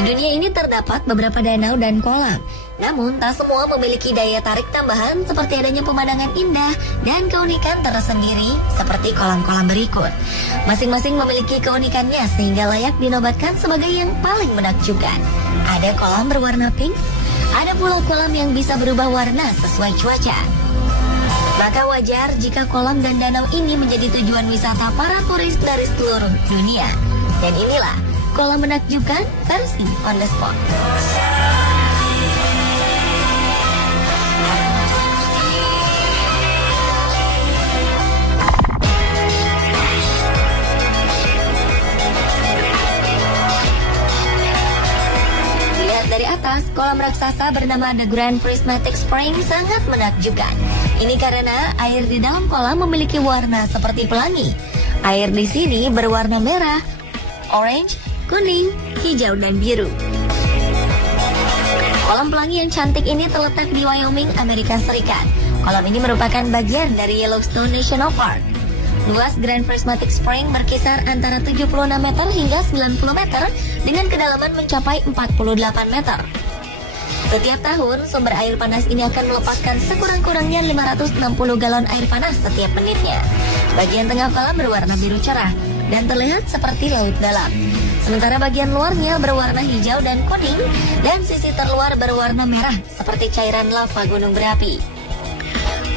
Di dunia ini terdapat beberapa danau dan kolam. Namun, tak semua memiliki daya tarik tambahan seperti adanya pemandangan indah dan keunikan tersendiri seperti kolam-kolam berikut. Masing-masing memiliki keunikannya sehingga layak dinobatkan sebagai yang paling menakjubkan. Ada kolam berwarna pink, ada pula kolam yang bisa berubah warna sesuai cuaca. Maka wajar jika kolam dan danau ini menjadi tujuan wisata para turis dari seluruh dunia. Dan inilah kolam menakjubkan versi on the spot. Dari atas, kolam raksasa bernama The Grand Prismatic Spring sangat menakjubkan. Ini karena air di dalam kolam memiliki warna seperti pelangi. Air di sini berwarna merah, orange, kuning, hijau, dan biru. Kolam pelangi yang cantik ini terletak di Wyoming, Amerika Serikat. Kolam ini merupakan bagian dari Yellowstone National Park. Luas Grand Prismatic Spring berkisar antara 76 meter hingga 90 meter dengan kedalaman mencapai 48 meter. Setiap tahun, sumber air panas ini akan melepaskan sekurang-kurangnya 560 galon air panas setiap menitnya. Bagian tengah kolam berwarna biru cerah dan terlihat seperti laut dalam. Sementara bagian luarnya berwarna hijau dan kuning dan sisi terluar berwarna merah seperti cairan lava gunung berapi.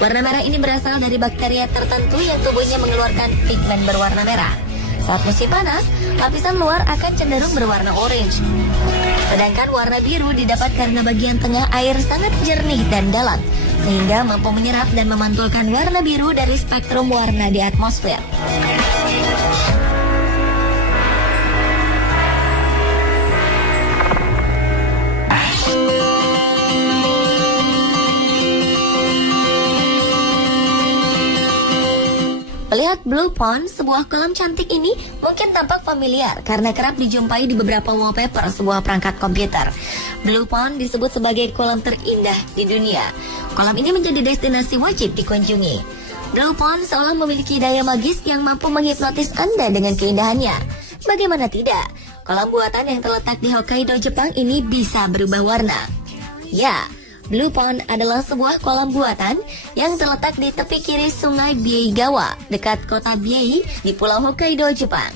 Warna merah ini berasal dari bakteria tertentu yang tubuhnya mengeluarkan pigmen berwarna merah. Saat musim panas, lapisan luar akan cenderung berwarna orange. Sedangkan warna biru didapat karena bagian tengah air sangat jernih dan dalam, sehingga mampu menyerap dan memantulkan warna biru dari spektrum warna di atmosfer. Melihat Blue Pond, sebuah kolam cantik ini mungkin tampak familiar karena kerap dijumpai di beberapa wallpaper sebuah perangkat komputer. Blue Pond disebut sebagai kolam terindah di dunia. Kolam ini menjadi destinasi wajib dikunjungi. Blue Pond seolah memiliki daya magis yang mampu menghipnotis Anda dengan keindahannya. Bagaimana tidak? Kolam buatan yang terletak di Hokkaido, Jepang ini bisa berubah warna. Ya, Blue Pond adalah sebuah kolam buatan yang terletak di tepi kiri sungai Bieigawa, dekat kota Biei di Pulau Hokkaido, Jepang.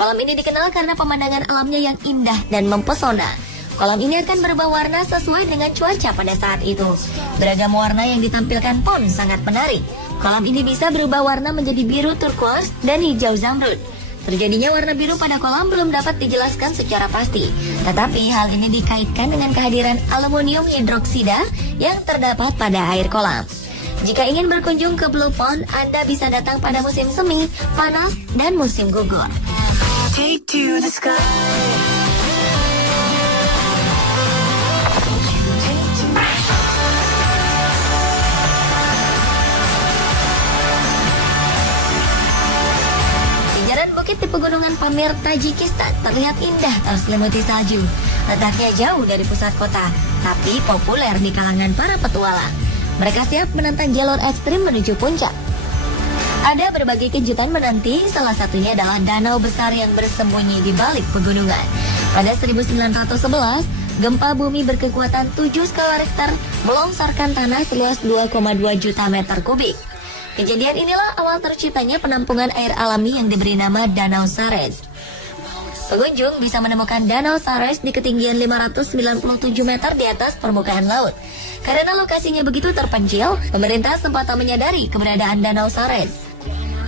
Kolam ini dikenal karena pemandangan alamnya yang indah dan mempesona. Kolam ini akan berubah warna sesuai dengan cuaca pada saat itu. Beragam warna yang ditampilkan pun sangat menarik. Kolam ini bisa berubah warna menjadi biru turquoise dan hijau zamrud. Terjadinya warna biru pada kolam belum dapat dijelaskan secara pasti, tetapi hal ini dikaitkan dengan kehadiran aluminium hidroksida yang terdapat pada air kolam. Jika ingin berkunjung ke Blue Pond, Anda bisa datang pada musim semi, panas, dan musim gugur. Take to the sky. Bukit di pegunungan Pamir, Tajikistan terlihat indah terselimuti salju. Letaknya jauh dari pusat kota, tapi populer di kalangan para petualang. Mereka siap menantang jalur ekstrim menuju puncak. Ada berbagai kejutan menanti, salah satunya adalah danau besar yang bersembunyi di balik pegunungan. Pada 1911, gempa bumi berkekuatan 7 skala Richter melongsarkan tanah seluas 2,2 juta meter kubik. Kejadian inilah awal terciptanya penampungan air alami yang diberi nama Danau Sares. Pengunjung bisa menemukan Danau Sares di ketinggian 597 meter di atas permukaan laut. Karena lokasinya begitu terpencil, pemerintah sempat tak menyadari keberadaan Danau Sares.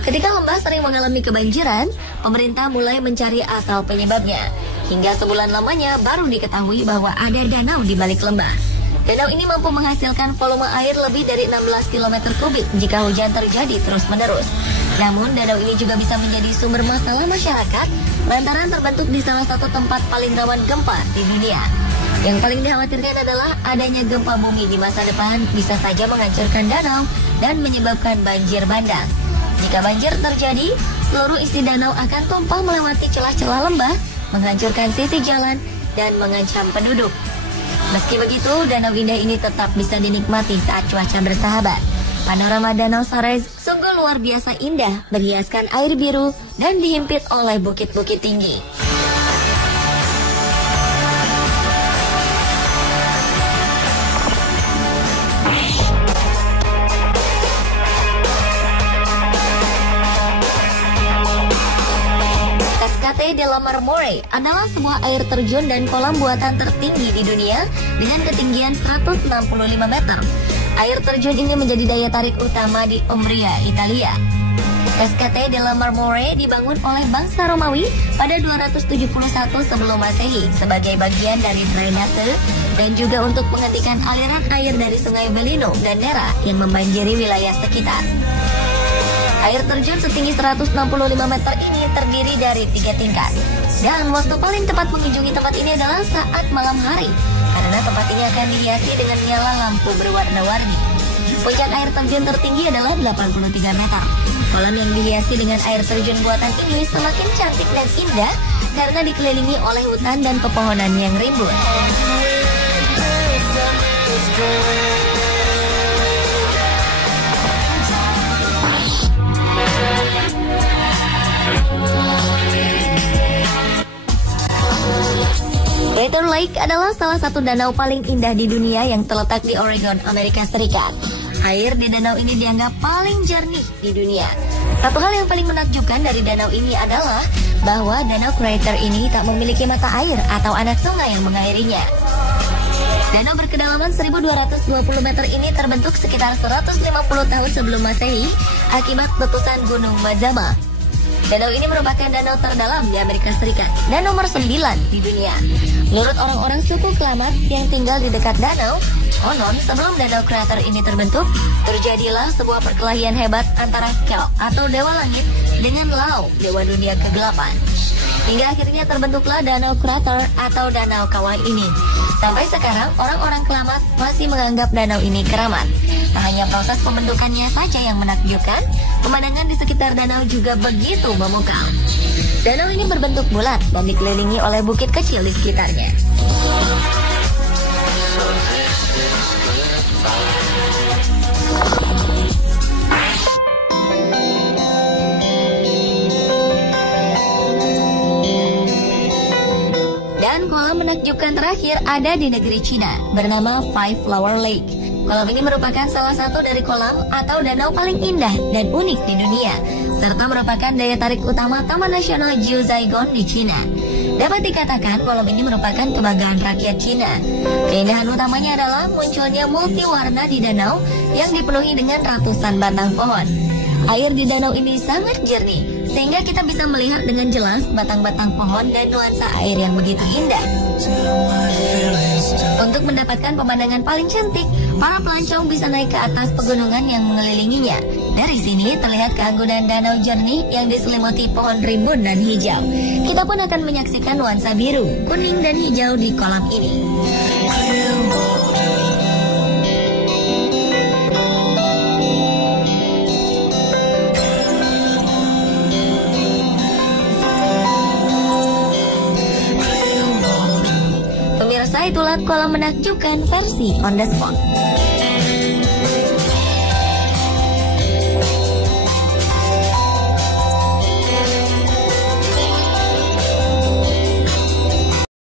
Ketika lembah sering mengalami kebanjiran, pemerintah mulai mencari asal penyebabnya. Hingga sebulan lamanya baru diketahui bahwa ada danau di balik lembah. Danau ini mampu menghasilkan volume air lebih dari 16 km kubik jika hujan terjadi terus-menerus. Namun, danau ini juga bisa menjadi sumber masalah masyarakat lantaran terbentuk di salah satu tempat paling rawan gempa di dunia. Yang paling dikhawatirkan adalah adanya gempa bumi di masa depan bisa saja menghancurkan danau dan menyebabkan banjir bandang. Jika banjir terjadi, seluruh isi danau akan tumpah melewati celah-celah lembah, menghancurkan sisi jalan, dan mengancam penduduk. Meski begitu, danau indah ini tetap bisa dinikmati saat cuaca bersahabat. Panorama Danau Sares sungguh luar biasa indah, berhiaskan air biru dan dihimpit oleh bukit-bukit tinggi. Cascade de la Marmore adalah sebuah air terjun dan kolam buatan tertinggi di dunia dengan ketinggian 165 meter. Air terjun ini menjadi daya tarik utama di Umbria, Italia. Cascade de la Marmore dibangun oleh bangsa Romawi pada 271 sebelum Masehi sebagai bagian dari drainase dan juga untuk menghentikan aliran air dari Sungai Velino dan Nera yang membanjiri wilayah sekitar. Air terjun setinggi 165 meter ini terdiri dari 3 tingkat. Dan waktu paling tepat mengunjungi tempat ini adalah saat malam hari, karena tempat ini akan dihiasi dengan nyala lampu berwarna-warni. Puncak air terjun tertinggi adalah 83 meter. Kolam yang dihiasi dengan air terjun buatan ini semakin cantik dan indah karena dikelilingi oleh hutan dan pepohonan yang rimbun. Crater Lake adalah salah satu danau paling indah di dunia yang terletak di Oregon, Amerika Serikat. Air di danau ini dianggap paling jernih di dunia. Satu hal yang paling menakjubkan dari danau ini adalah bahwa danau Crater ini tak memiliki mata air atau anak sungai yang mengairinya. Danau berkedalaman 1220 meter ini terbentuk sekitar 150 tahun sebelum Masehi akibat letusan Gunung Mazama. Danau ini merupakan danau terdalam di Amerika Serikat dan nomor 9 di dunia. Menurut orang-orang suku Klamath yang tinggal di dekat danau, konon sebelum danau krater ini terbentuk, terjadilah sebuah perkelahian hebat antara Skell atau Dewa Langit dengan Lau, Dewa Dunia Kegelapan. Hingga akhirnya terbentuklah danau krater atau danau kawah ini. Sampai sekarang, orang-orang Klamath masih menganggap danau ini keramat. Tak hanya proses pembentukannya saja yang menakjubkan, pemandangan di sekitar danau juga begitu memukau. Danau ini berbentuk bulat dan dikelilingi oleh bukit kecil di sekitarnya. Dan kolam menakjubkan terakhir ada di negeri Cina, bernama Five Flower Lake. Kolam ini merupakan salah satu dari kolam atau danau paling indah dan unik di dunia, serta merupakan daya tarik utama Taman Nasional Jiuzhaigong di Cina. Dapat dikatakan kolam ini merupakan kebanggaan rakyat Cina. Keindahan utamanya adalah munculnya multi warna di danau yang dipenuhi dengan ratusan batang pohon. Air di danau ini sangat jernih, sehingga kita bisa melihat dengan jelas batang-batang pohon dan nuansa air yang begitu indah. Untuk mendapatkan pemandangan paling cantik, para pelancong bisa naik ke atas pegunungan yang mengelilinginya. Dari sini terlihat keanggunan danau jernih yang diselimuti pohon rimbun dan hijau. Kita pun akan menyaksikan nuansa biru, kuning, dan hijau di kolam ini. Pemirsa, itulah kolam menakjubkan versi on the spot.